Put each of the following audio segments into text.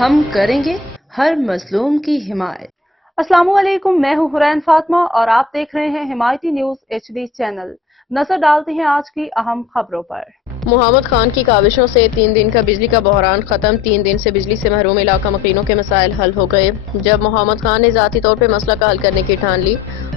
ہم کریں گے ہر مظلوم کی حمایت۔ السلام علیکم، میں ہوں حرین فاطمہ اور آپ دیکھ رہے ہیں حمایتی نیوز HD چینل۔ نظر ڈالتے ہیں آج کی اہم خبروں پر۔ محمد خان کی کاوشوں سے 3 دن کا بجلی کا بحران ختم۔ 3 دن سے بجلی سے محروم علاقہ مکینوں کے مسائل حل ہو گئے۔ جب محمد خان نے ذاتی طور پر مسئلہ کا حل کرنے کی ٹھان لی،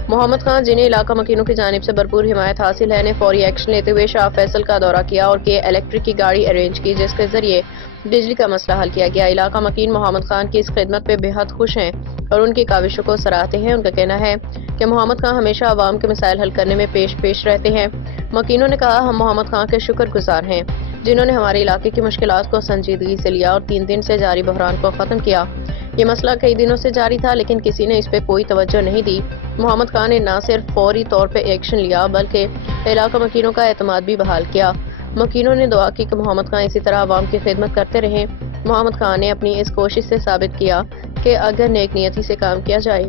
محمد خان جنہیں علاقہ مکینوں کی جانب سے بھرپور حمایت حاصل ہے نے فوری ایکشن لیتے ہوئے شاہ فیصل کا دورہ کیا اور الیکٹرک کی گاڑی ارینج کی، جس کے ذریعے بجلی کا مسئلہ حل کیا گیا۔ علاقہ مکین محمد خان کی اس خدمت پہ بے حد خوش ہیں اور ان کی کاوشوں کو سراہتے ہیں۔ ان کا کہنا ہے کہ محمد خان ہمیشہ عوام کے مسائل حل کرنے میں پیش رہتے ہیں۔ مکینوں نے کہا، ہم محمد خان کے شکر گزار ہیں جنہوں نے ہمارے علاقے کی مشکلات کو سنجیدگی سے لیا اور 3 دن سے جاری بحران کو ختم کیا۔ یہ مسئلہ کئی دنوں سے جاری تھا لیکن کسی نے اس پہ کوئی توجہ نہیں دی۔ محمد خان نے نہ صرف فوری طور پہ ایکشن لیا بلکہ علاقہ مکینوں کا اعتماد بھی بحال کیا۔ مکینوں نے دعا کی کہ محمد خان اسی طرح عوام کی خدمت کرتے رہیں۔ محمد خان نے اپنی اس کوشش سے ثابت کیا کہ اگر نیک نیتی سے کام کیا جائے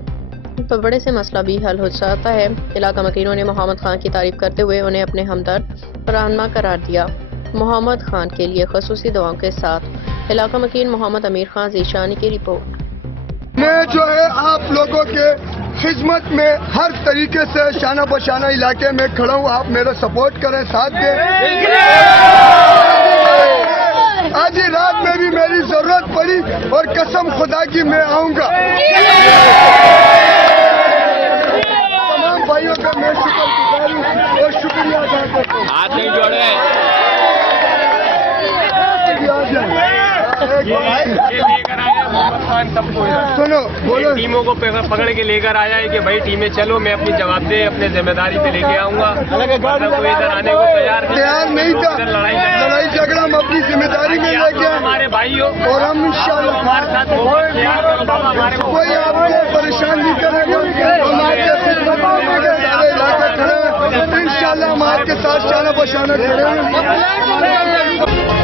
تو بڑے سے مسئلہ بھی حل ہو جاتا ہے۔ علاقہ مکینوں نے محمد خان کی تعریف کرتے ہوئے انہیں اپنے ہمدرد رہنما قرار دیا۔ محمد خان کے لیے خصوصی دعاؤں کے ساتھ علاقہ مکین محمد امیر خان ذیشانی کی رپورٹ۔ میں جو ہے آپ لوگوں کے خدمت میں ہر طریقے سے شانہ بشانہ علاقے میں کھڑا ہوں، آپ میرا سپورٹ کریں، ساتھ دیں۔ آج رات میں بھی میری ضرورت پڑی اور قسم خدا کی میں آؤں گا۔ تمام بھائیوں کا میں شکر گزار ہوں اور شکریہ ادا کرتا ہوں۔ ہاتھ نہیں جوڑے سنو بولو، ٹیموں کو پکڑ کے لے کر آیا ہے کہ بھائی ٹیمیں چلو، میں اپنی جواب دہ اپنے ذمہ داری پہ لے کے آؤں گا۔ کوئی ادھر آنے کو تیار نہیں تھا، لڑائی جھگڑا ہم اپنی ذمہ داری میں لے کے ہمارے بھائی ہو اور ہم انشاءاللہ ہمارے ساتھ کوئی آپ کو پریشان نہیں کرے گا۔ ہم آپ کے خدمت میں سارے علاقہ کھڑے ہیں، انشاءاللہ ہم آپ کے ساتھ شانہ بشانہ کھڑے ہیں۔